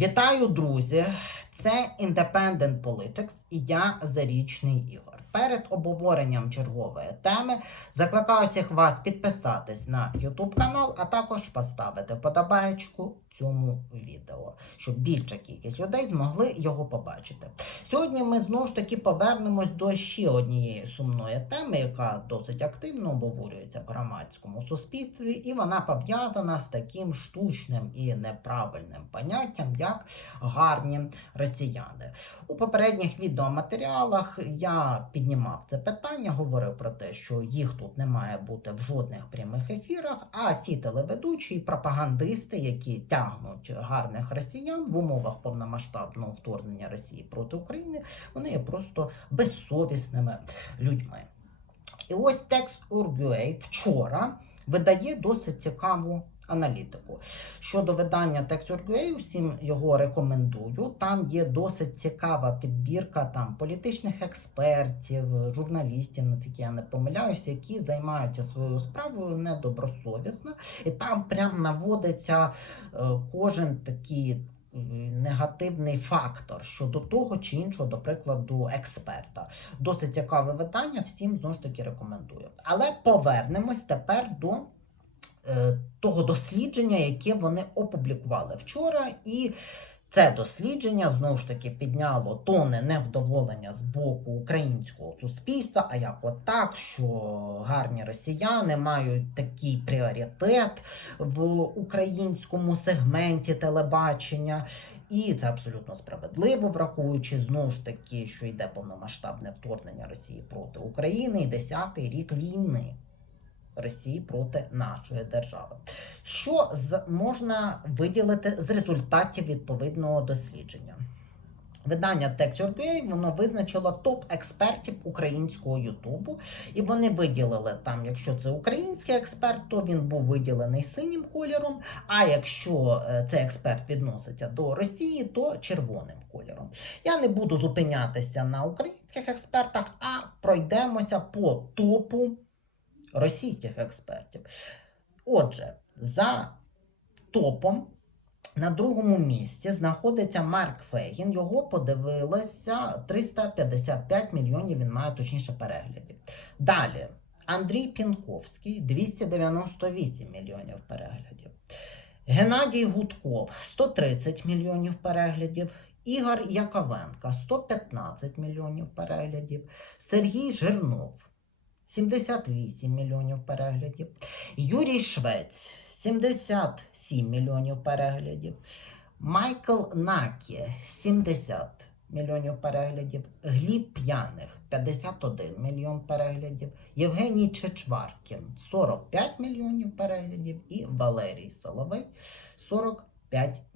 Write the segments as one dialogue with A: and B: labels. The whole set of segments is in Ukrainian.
A: Вітаю, друзі! Це Independent Politics і я Зарічний Ігор. Перед обговоренням чергової теми закликаю всіх вас підписатись на YouTube канал, а також поставити вподобаєчку цьому відео, щоб більша кількість людей змогли його побачити. Сьогодні ми знову ж таки повернемось до ще однієї сумної теми, яка досить активно обговорюється в громадському суспільстві, і вона пов'язана з таким штучним і неправильним поняттям, як гарні росіяни. У попередніх відеоматеріалах я піднімав це питання, говорив про те, що їх тут не має бути в жодних прямих ефірах, а ті телеведучі і пропагандисти, які тягнуть гарних росіян в умовах повномасштабного вторгнення Росії проти України, вони є просто безсовісними людьми. І ось текст Ургюей вчора видає досить цікаву аналітику. Щодо видання Text Urguay, всім його рекомендую. Там є досить цікава підбірка там політичних експертів, журналістів, наскільки я не помиляюся, які займаються своєю справою недобросовісно, і там прям наводиться е, кожен такий. Негативний фактор щодо того чи іншого, до прикладу, експерта. Досить цікаве видання, всім знову ж таки рекомендую. Але повернемось тепер до е, того дослідження, яке вони опублікували вчора, і це дослідження знову ж таки підняло тони невдоволення з боку українського суспільства. А як от так, що гарні росіяни мають такий пріоритет в українському сегменті телебачення. І це абсолютно справедливо, враховуючи знову ж таки, що йде повномасштабне вторгнення Росії проти України і десятий рік війни. Росії проти нашої держави. Що з, можна виділити з результатів відповідного дослідження? Видання Tech.ua, воно визначило топ експертів українського Ютубу, і вони виділили там, якщо це український експерт, то він був виділений синім кольором. А якщо е, цей експерт відноситься до Росії, то червоним кольором. Я не буду зупинятися на українських експертах, а пройдемося по топу російських експертів. Отже, за топом на другому місці знаходиться Марк Фейгін. Його подивилося 355 мільйонів. Він має точніше переглядів. Далі Андрій Пінковський 298 мільйонів переглядів. Геннадій Гудков 130 мільйонів переглядів. Ігор Яковенко 115 мільйонів переглядів. Сергій Жирнов 78 мільйонів переглядів. Юрій Швець 77 мільйонів переглядів. Майкл Накі 70 мільйонів переглядів. Гліб П'яних 51 мільйон переглядів. Євгеній Чечваркін 45 мільйонів переглядів. І Валерій Соловей 45 мільйонів.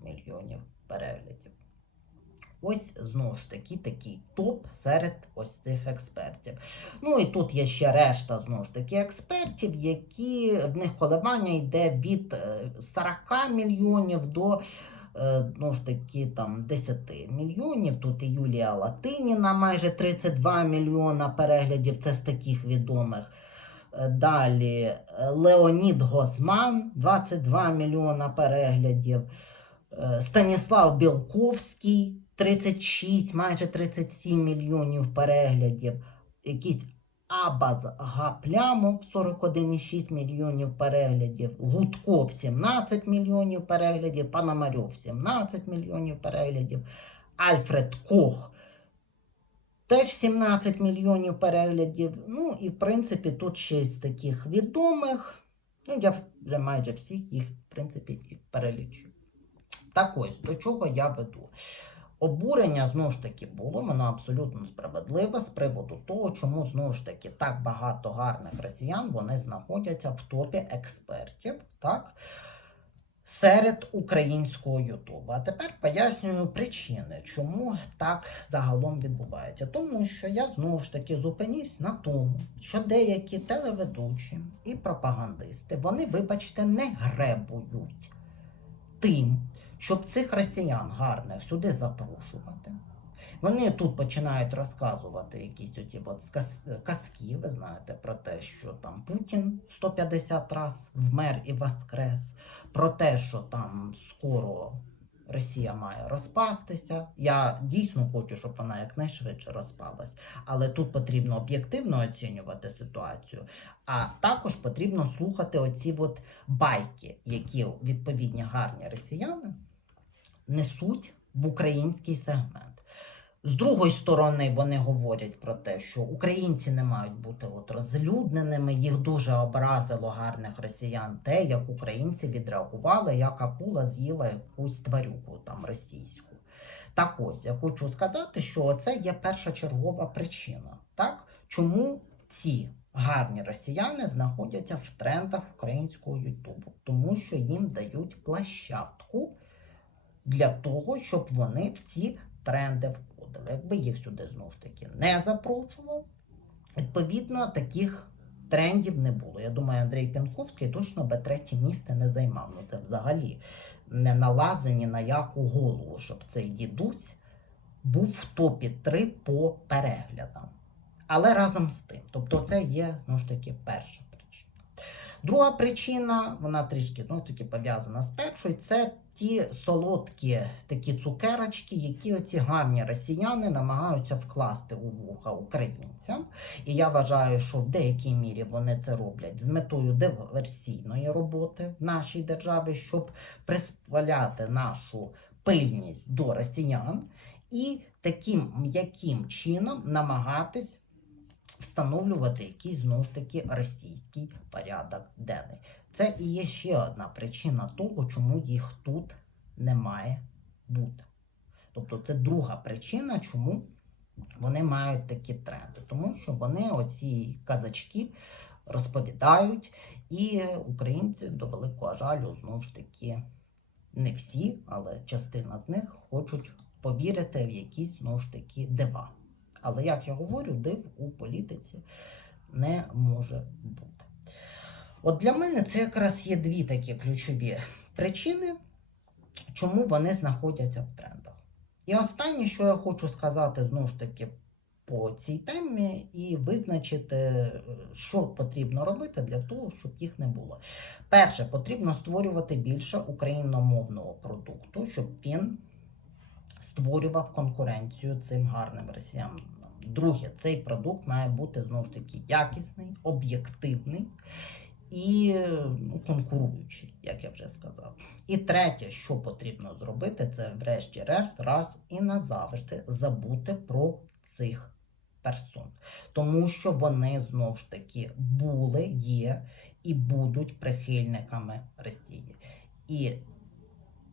A: Ось знову ж таки такий топ серед ось цих експертів. Ну і тут є ще решта знову ж таки експертів, які в них коливання йде від е, 40 мільйонів до е, ну ж таки там 10 мільйонів. Тут і Юлія Латиніна майже 32 мільйона переглядів. Це з таких відомих. Е, Далі е, Леонід Гозман 22 мільйона переглядів. Е, Станіслав Білковський 36, майже 37 мільйонів переглядів. Якийсь Абаз Гаплямов 41,6 мільйонів переглядів. Гудков 17 мільйонів переглядів. Пономарьов 17 мільйонів переглядів. Альфред Кох теж 17 мільйонів переглядів. Ну і в принципі тут ще з таких відомих. Ну, я вже майже всіх їх, в принципі, і перелічую. Так ось, до чого я веду. Обурення знову ж таки було, воно абсолютно справедливе з приводу того, чому знову ж таки так багато гарних росіян вони знаходяться в топі експертів, так? Серед українського Ютубу. А тепер пояснюю причини, чому так загалом відбувається. Тому що я знову ж таки зупинюсь на тому, що деякі телеведучі і пропагандисти, вони, вибачте, не гребують тим, щоб цих росіян гарних сюди запрошувати. Вони тут починають розказувати якісь оті от казки, ви знаєте, про те, що там Путін 150 раз вмер і воскрес, про те, що там скоро Росія має розпастися. Я дійсно хочу, щоб вона якнайшвидше розпалась. Але тут потрібно об'єктивно оцінювати ситуацію. А також потрібно слухати оці от байки, які відповідні гарні росіяни несуть в український сегмент. З другої сторони, вони говорять про те, що українці не мають бути от розлюдненими. Їх дуже образило гарних росіян те, як українці відреагували, як акула з'їла якусь тварюку там російську. Так ось я хочу сказати, що це є першочергова причина, так чому ці гарні росіяни знаходяться в трендах українського Ютубу, тому що їм дають площадку для того, щоб вони в ці тренди входили. Якби їх сюди знову ж таки не запрошував, відповідно, таких трендів не було. Я думаю, Андрій Пінковський точно би третє місце не займав. Ну це взагалі не налазить ні на яку голову, щоб цей дідусь був в топі 3 по переглядам. Але разом з тим, тобто, це є знову ж таки причина. Друга причина, вона трішки ж таки пов'язана з першою, це ті солодкі такі цукерочки, які оці гарні росіяни намагаються вкласти у вуха українцям. І я вважаю, що в деякій мірі вони це роблять з метою диверсійної роботи в нашій державі, щоб приспаляти нашу пильність до росіян і таким м'яким чином намагатись встановлювати якийсь знову ж таки російський порядок денний. Це і є ще одна причина того, чому їх тут не має бути. Тобто це друга причина, чому вони мають такі тренди. Тому що вони оці казачки розповідають, і українці до великого жалю знову ж таки не всі, але частина з них хочуть повірити в якісь знову ж таки дива. Але як я говорю, див у політиці не може бути. От для мене це якраз є дві такі ключові причини, чому вони знаходяться в трендах. І останнє, що я хочу сказати, знову ж таки, по цій темі, і визначити, що потрібно робити для того, щоб їх не було. Перше, потрібно створювати більше україномовного продукту, щоб він створював конкуренцію цим гарним росіянам. Друге, цей продукт має бути знову ж таки якісний, об'єктивний і ну, конкуруючий, як я вже сказав. І третє, що потрібно зробити, це врешті-решт раз і назавжди забути про цих персон. Тому що вони знову ж таки були, є і будуть прихильниками Росії. І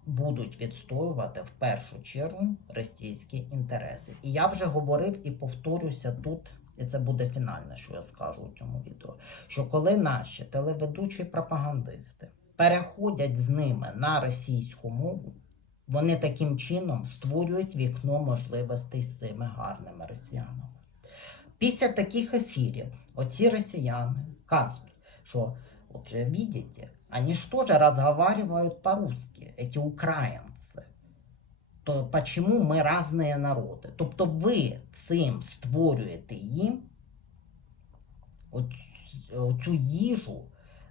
A: будуть відстоювати в першу чергу російські інтереси. І я вже говорив і повторюся тут, і це буде фінальне, що я скажу у цьому відео. Що коли наші телеведучі пропагандисти переходять з ними на російську мову, вони таким чином створюють вікно можливостей з цими гарними росіянами. Після таких ефірів оці росіяни кажуть, що отже, бачите, Они что же разговаривают по-русски, эти українці? То почему ми різні народи? Тобто ви цим створюєте їм цю їжу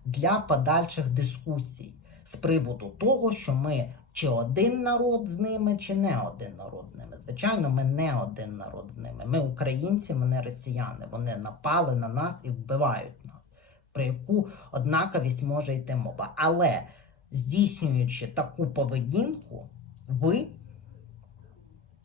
A: для подальших дискусій з приводу того, що ми чи один народ з ними, чи не один народ з ними. Звичайно, ми не один народ з ними. Ми українці, ми не росіяни. Вони напали на нас і вбивають нас про яку однаковість може йти мова. Але здійснюючи таку поведінку, ви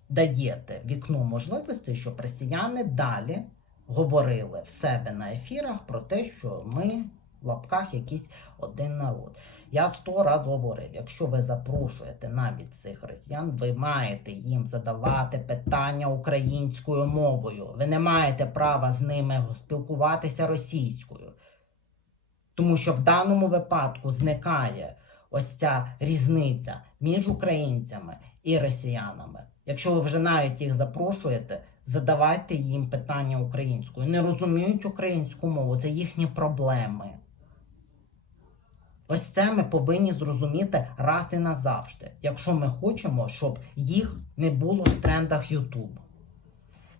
A: даєте вікно можливості, щоб росіяни далі говорили в себе на ефірах про те, що ми в лапках якийсь один народ. Я сто разів говорив, якщо ви запрошуєте навіть цих росіян, ви маєте їм задавати питання українською мовою. Ви не маєте права з ними спілкуватися російською. Тому що в даному випадку зникає ось ця різниця між українцями і росіянами. Якщо ви вже навіть їх запрошуєте, задавайте їм питання українською. Не розуміють українську мову, це їхні проблеми. Ось це ми повинні зрозуміти раз і назавжди, якщо ми хочемо, щоб їх не було в трендах Ютубу.